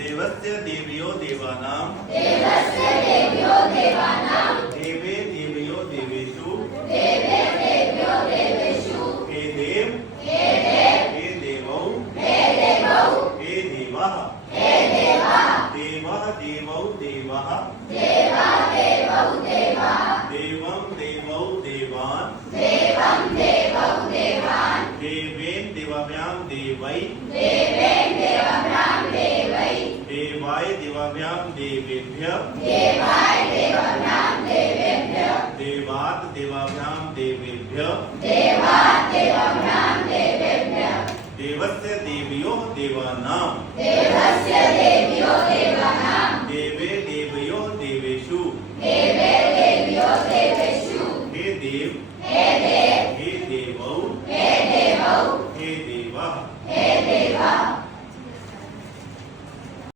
देवस्य देवयो देवानां देवे देवयो देवेषु हे देव हे देवौ हे देवः देवः देवौ देवः देवं देवौ देवान् देवेन देवाभ्यां देवै देवाय देवाभ्यां देवेभ्यः देवात् देवाभ्यां देवेभ्यः देवस्य देवयो देवानां देवे देवयो देवेषु हे देव हे